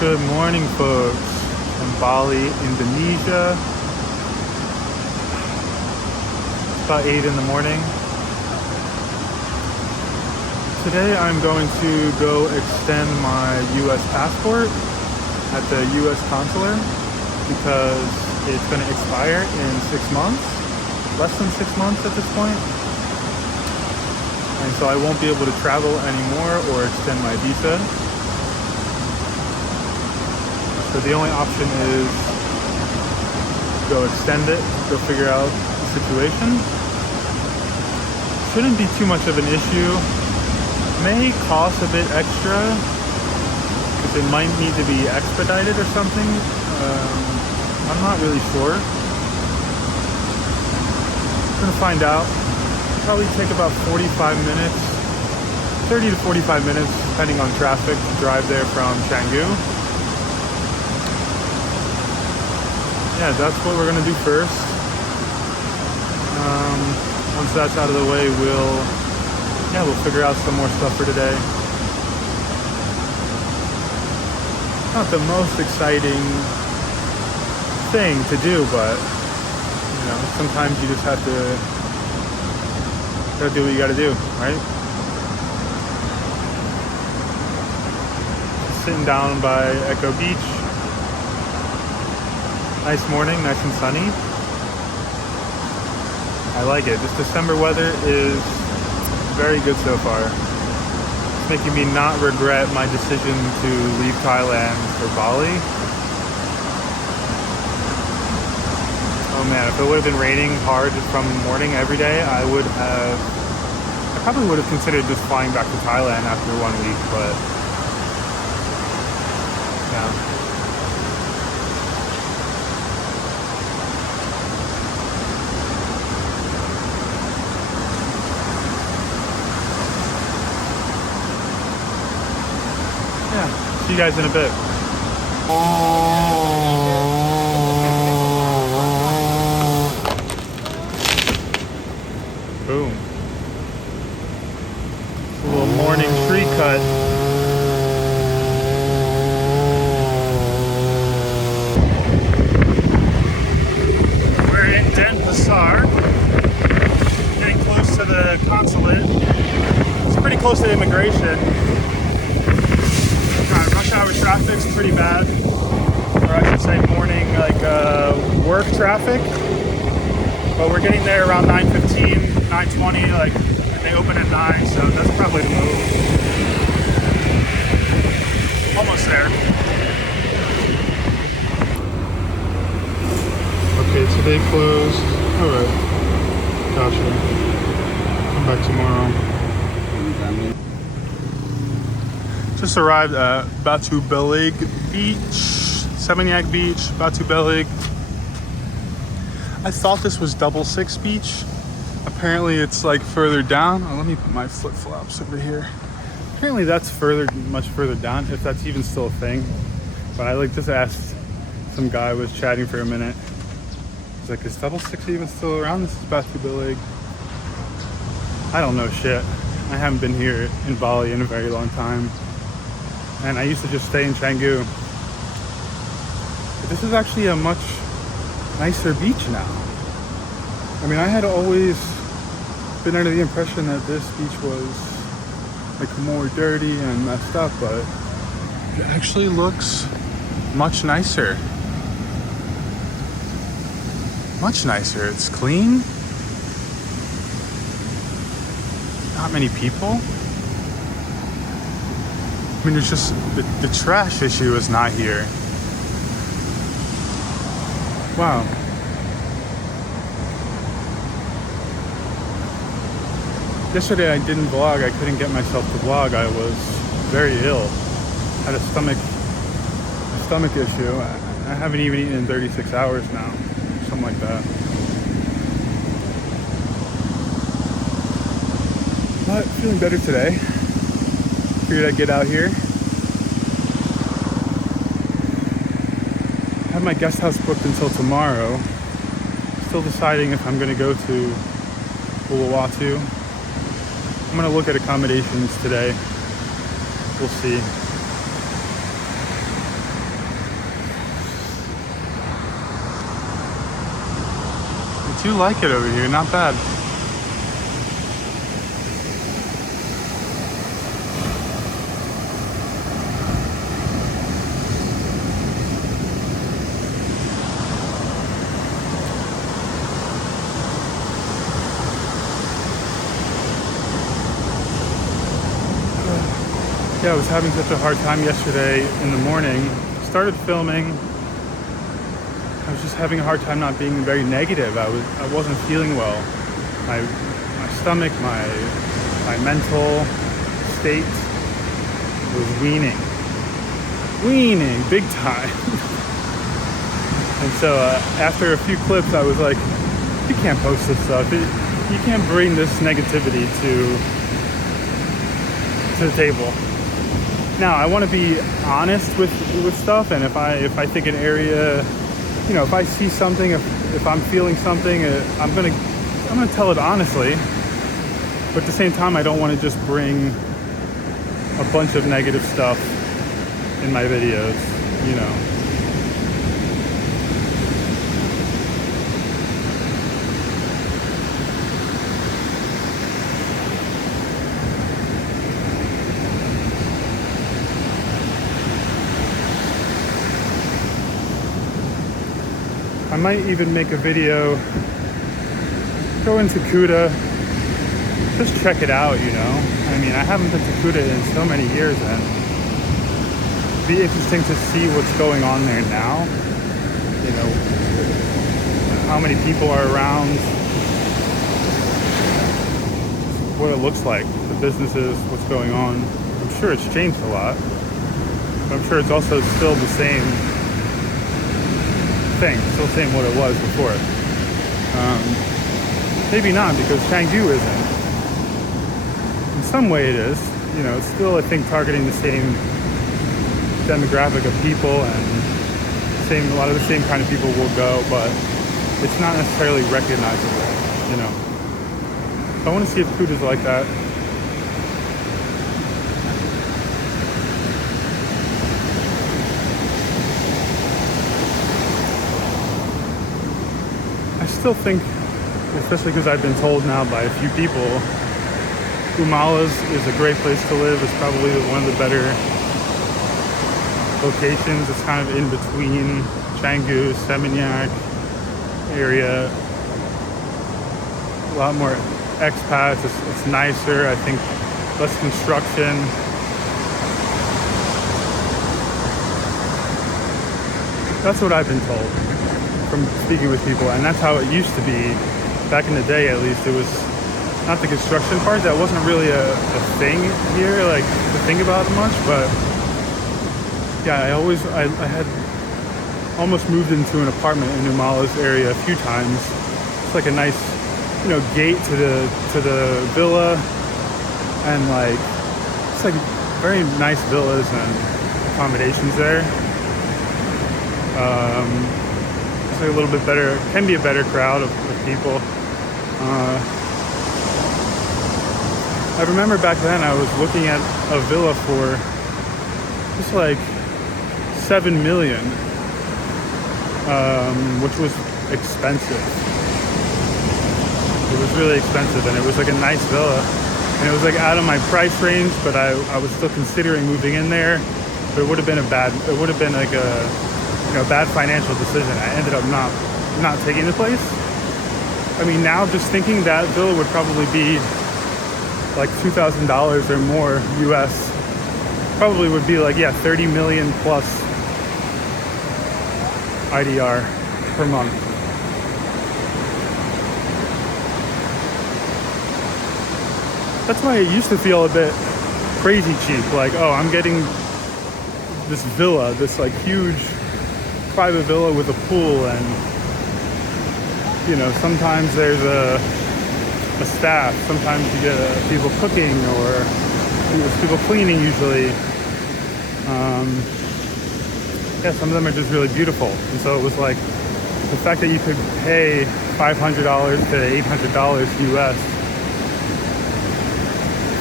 Good morning, folks, from Bali, Indonesia. It's about 8 in the morning. Today I'm going to go extend my US passport at the US consular because it's going to expire in 6 months, less than 6 months at this point. And so I won't be able to travel anymore or extend my visa. So the only option is go extend it, go figure out the situation. Shouldn't be too much of an issue. May cost a bit extra because it might need to be expedited or something. I'm not really sure. I'm gonna find out. Probably take about 45 minutes, 30 to 45 minutes, depending on traffic, to drive there from Canggu. Yeah, that's what we're gonna do first. Once that's out of the way, we'll figure out some more stuff for today. Not the most exciting thing to do, but you know, sometimes you just have to gotta do what you gotta do, right? Just sitting down by Echo Beach. Nice morning, nice and sunny. I like it. This December weather is very good so far. It's making me not regret my decision to leave Thailand for Bali. Oh man, if it would have been raining hard from morning every day, I probably would have considered just flying back to Thailand after 1 week, but yeah. Yeah, see you guys in a bit. Boom. A little morning tree cut. We're in Denpasar, getting close to the consulate. It's pretty close to immigration. Rush hour traffic's pretty bad, or I should say morning work traffic. But we're getting there around 9:15, 9:20, and they open at 9, so that's probably the move. Almost there. Okay, today closed. Alright. Gotcha. Come back tomorrow. Just arrived at Batu Belig Beach, Seminyak Beach, Batu Belig. I thought this was Double Six Beach. Apparently it's further down. Oh, let me put my flip-flops over here. Apparently that's much further down, if that's even still a thing. But I just asked some guy, was chatting for a minute. He's like, is Double Six even still around? This is Batu Belig. I don't know shit. I haven't been here in Bali in a very long time. And I used to just stay in Canggu. But this is actually a much nicer beach now. I mean, I had always been under the impression that this beach was more dirty and messed up, but it actually looks much nicer. Much nicer. It's clean. Not many people. I mean, it's just the trash issue is not here. Wow. Yesterday I didn't vlog. I couldn't get myself to vlog. I was very ill. Had a stomach issue. I haven't even eaten in 36 hours now. Something like that. But feeling better today. Figured I'd get out here. I have my guest house booked until tomorrow. Still deciding if I'm going to go to Uluwatu. I'm going to look at accommodations today. We'll see. do like it over here, not bad. Yeah, I was having such a hard time yesterday in the morning. Started filming. I was just having a hard time not being very negative. I wasn't feeling well. My stomach, my mental state was weaning big time. And so after a few clips, I was like, you can't post this stuff. You can't bring this negativity to the table. Now, I want to be honest with stuff, and if I think an area, you know, if I see something, if I'm feeling something, I'm gonna tell it honestly. But at the same time, I don't want to just bring a bunch of negative stuff in my videos, you know. I might even make a video, go into Kuta, just check it out, you know. I mean, I haven't been to Kuta in so many years, and it'd be interesting to see what's going on there now. You know, how many people are around, what it looks like, the businesses, what's going on. I'm sure it's changed a lot, but I'm sure it's also still the same thing, still saying what it was before. Maybe not, because Canggu isn't. In some way it is. You know, it's still, I think, targeting the same demographic of people, and a lot of the same kind of people will go, but it's not necessarily recognizable, you know. I want to see if food is like that. I still think, especially because I've been told now by a few people, Umalas is a great place to live. It's probably one of the better locations. It's kind of in between Canggu, Seminyak area. A lot more expats. It's nicer. I think less construction. That's what I've been told from speaking with people, and that's how it used to be back in the day. At least it was not the construction part that wasn't really a thing here, like to think about much. But yeah, I had almost moved into an apartment in Umala's area a few times. It's like a nice, you know, gate to the villa, and like it's like very nice villas and accommodations there. A little bit better, can be a better crowd of people. I remember back then I was looking at a villa for just like 7 million, which was expensive. It was really expensive, and it was like a nice villa, and it was like out of my price range, but I was still considering moving in there. But it would have been like a, you know, bad financial decision. I ended up not taking the place. I mean, now just thinking that villa would probably be like $2,000 or more US. Probably would be like, yeah, 30 million plus IDR per month. That's why it used to feel a bit crazy cheap. Like, oh, I'm getting this villa, this like huge private villa with a pool, and you know, sometimes there's a staff, sometimes you get people cooking, or there's people cleaning usually. Yeah, some of them are just really beautiful, and so it was like the fact that you could pay $500 to $800 US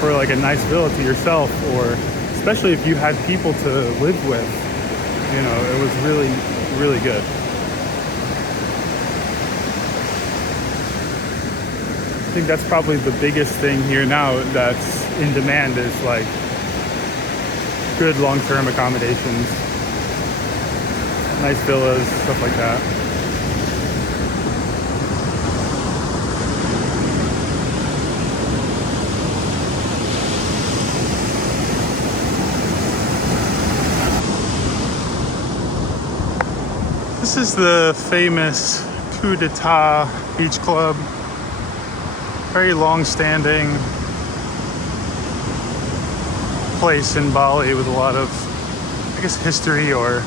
for like a nice villa to yourself, or especially if you had people to live with, you know, it was really, really good. think that's probably the biggest thing here now that's in demand is like good long-term accommodations, nice villas, stuff like that. This is the famous Coup d'etat beach club. Very long-standing place in Bali with a lot of, I guess, history, or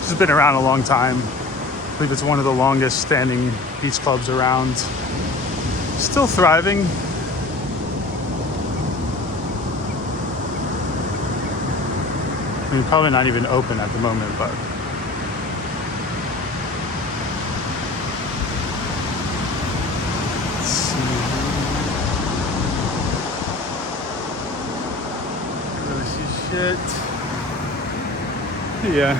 just been around a long time. I believe it's one of the longest standing beach clubs around. Still thriving. I mean, probably not even open at the moment, but yeah,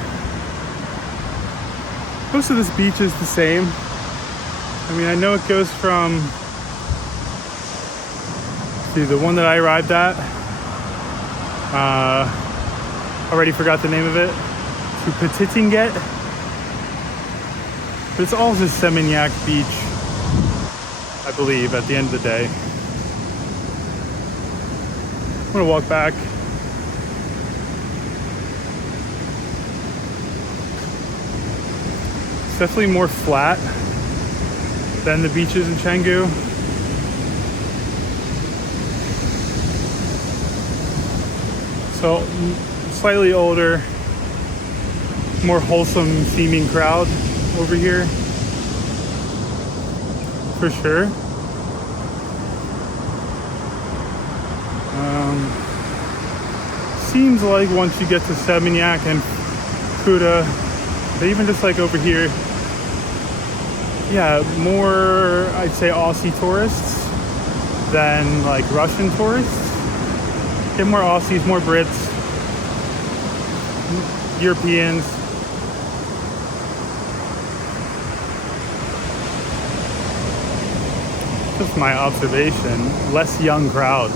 most of this beach is the same. I mean, I know it goes from, see, the one that I arrived at, already forgot the name of it, to Pattaya, but it's all just Seminyak Beach, I believe, at the end of the day. I'm gonna walk back. It's definitely more flat than the beaches in Canggu. So slightly older, more wholesome seeming crowd over here, for sure. Seems like once you get to Seminyak and Kuta, but even just like over here, yeah, more, I'd say, Aussie tourists than like Russian tourists. Get more Aussies, more Brits, Europeans. Just my observation, less young crowd.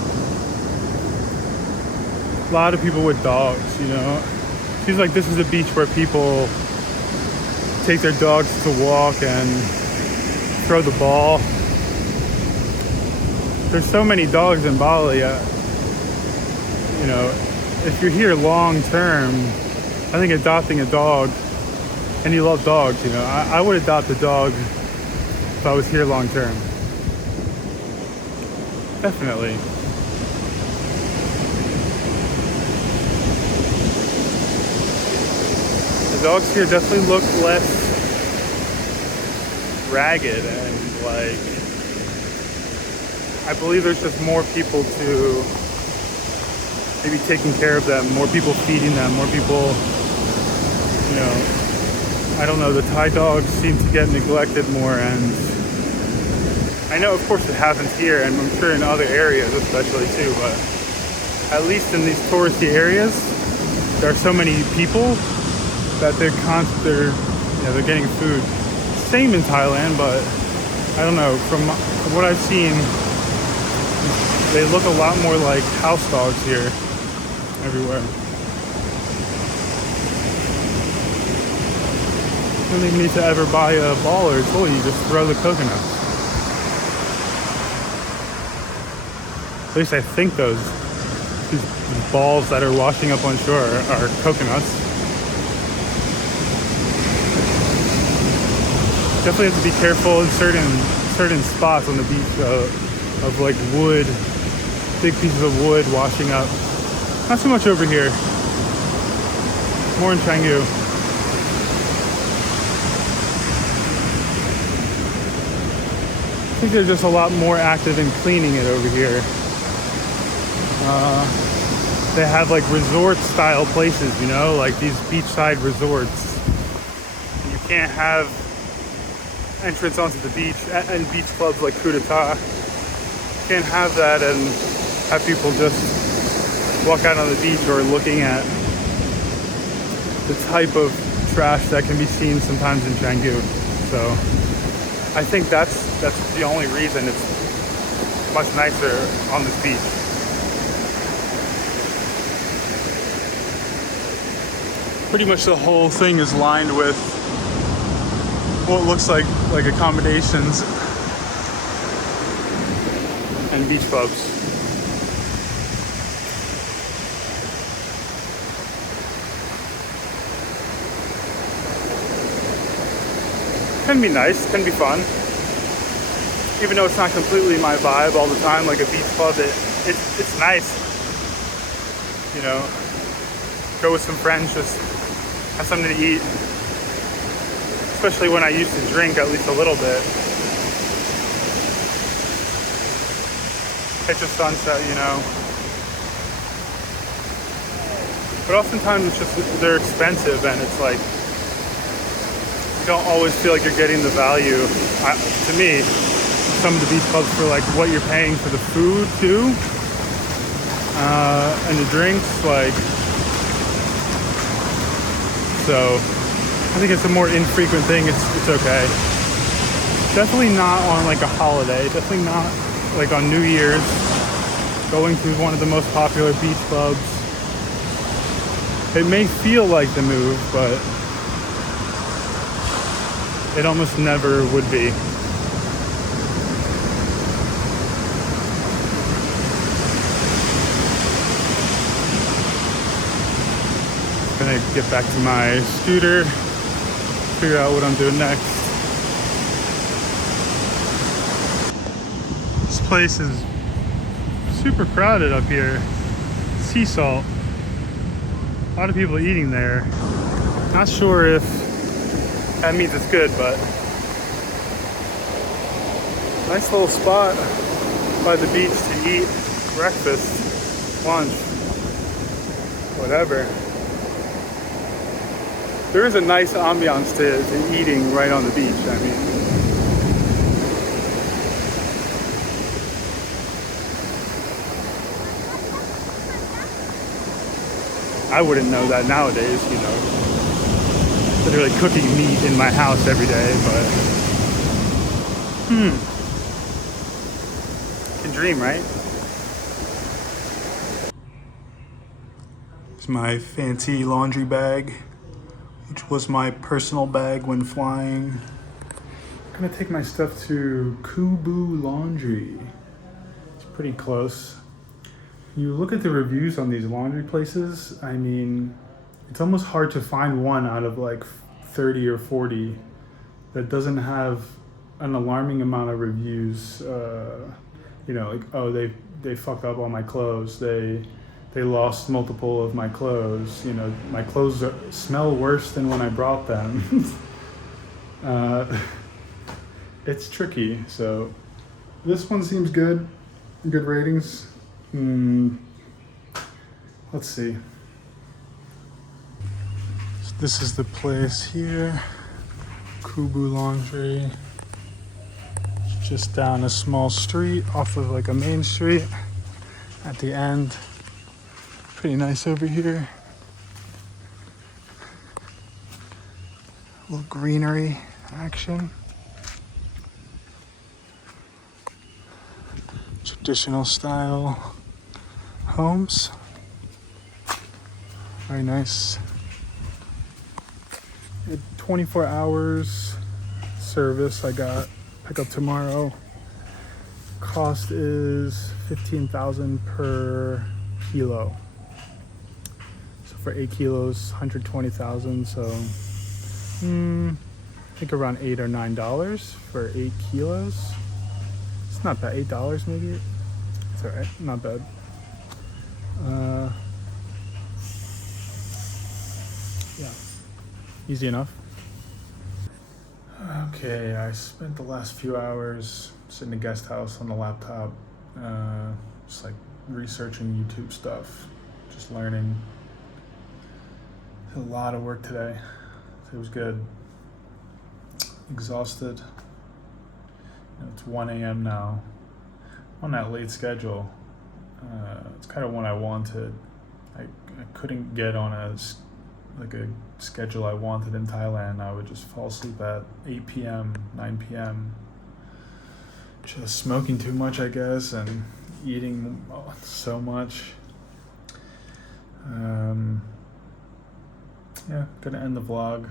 A lot of people with dogs, you know. Seems like this is a beach where people take their dogs to walk and throw the ball. There's so many dogs in Bali. You know, if you're here long term, I think adopting a dog, and you love dogs, you know, I would adopt a dog if I was here long term. Definitely. The dogs here definitely look less ragged, and like, I believe there's just more people to maybe taking care of them, more people feeding them, more people, you know, I don't know, the Thai dogs seem to get neglected more, and I know of course it happens here, and I'm sure in other areas especially too, but at least in these touristy areas, there are so many people that they're getting food. Same in Thailand, but I don't know, from what I've seen, they look a lot more like house dogs here everywhere. You don't even need to ever buy a ball or a toy, you just throw the coconut. At least I think these balls that are washing up on shore are coconuts. Definitely have to be careful in certain spots on the beach of like wood, big pieces of wood washing up. Not so much over here. More in Canggu. I think they're just a lot more active in cleaning it over here. They have like resort style places, you know, like these beachside resorts. You can't have entrance onto the beach and beach clubs like Coup d'etat. Can't have that and have people just walk out on the beach or looking at the type of trash that can be seen sometimes in Canggu. So I think that's the only reason it's much nicer on this beach. Pretty much the whole thing is lined with what looks like accommodations and beach clubs. Can be nice, can be fun. Even though it's not completely my vibe all the time, like a beach club, it's nice. You know, go with some friends, just have something to eat. Especially when I used to drink at least a little bit. Catch a sunset, you know. But oftentimes it's just, they're expensive and it's like, you don't always feel like you're getting the value. To me, some of the beach clubs for like what you're paying for the food too, and the drinks, like, so I think it's a more infrequent thing. It's okay. Definitely not on like a holiday. Definitely not like on New Year's, going to one of the most popular beach clubs. It may feel like the move, but it almost never would be. Gonna get back to my scooter, figure out what I'm doing next. This place is super crowded up here. Sea salt. A lot of people eating there. Not sure if that means it's good, but nice little spot by the beach to eat breakfast, lunch, whatever. There is a nice ambiance to eating right on the beach. I mean, I wouldn't know that nowadays, you know. Literally cooking meat in my house every day, but can dream, right? It's my fancy laundry bag, which was my personal bag when flying. I'm gonna take my stuff to Canggu Laundry. It's pretty close. You look at the reviews on these laundry places, I mean, it's almost hard to find one out of like 30 or 40 that doesn't have an alarming amount of reviews. You know, like, oh, they fucked up all my clothes. They lost multiple of my clothes. You know, my clothes smell worse than when I brought them. It's tricky. So this one seems good. Good ratings. Let's see. So this is the place here, Canggu Laundry. Just down a small street off of like a main street at the end. Pretty nice over here. A little greenery action. Traditional style homes. Very nice. 24 hours service. I got pick up tomorrow. Cost is $15,000 per kilo. So for 8 kilos, $120,000. So I think around $8 or $9 for 8 kilos. It's not bad. $8 maybe. It's all right. Not bad. Yeah, easy enough. Okay, I spent the last few hours sitting in the guest house on the laptop, just like researching YouTube stuff, just learning. Did a lot of work today. It was good. Exhausted. You know, it's 1 a.m. now. On that late schedule. It's kind of what I wanted. I couldn't get on a schedule I wanted in Thailand. I would just fall asleep at 8 p.m., 9 p.m. just smoking too much, I guess, and eating so much. Yeah, gonna end the vlog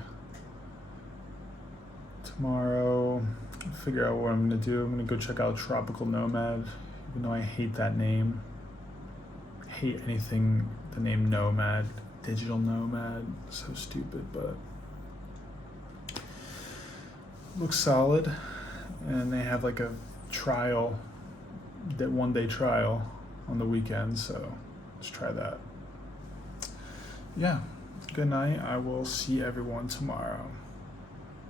tomorrow. Figure out what I'm gonna do. I'm gonna go check out Tropical Nomad, even though I hate that name. I hate anything the name Nomad, digital nomad, so stupid, but looks solid. And they have like a trial, that 1-day trial on the weekend, so let's try that. Yeah, good night. I will see everyone tomorrow.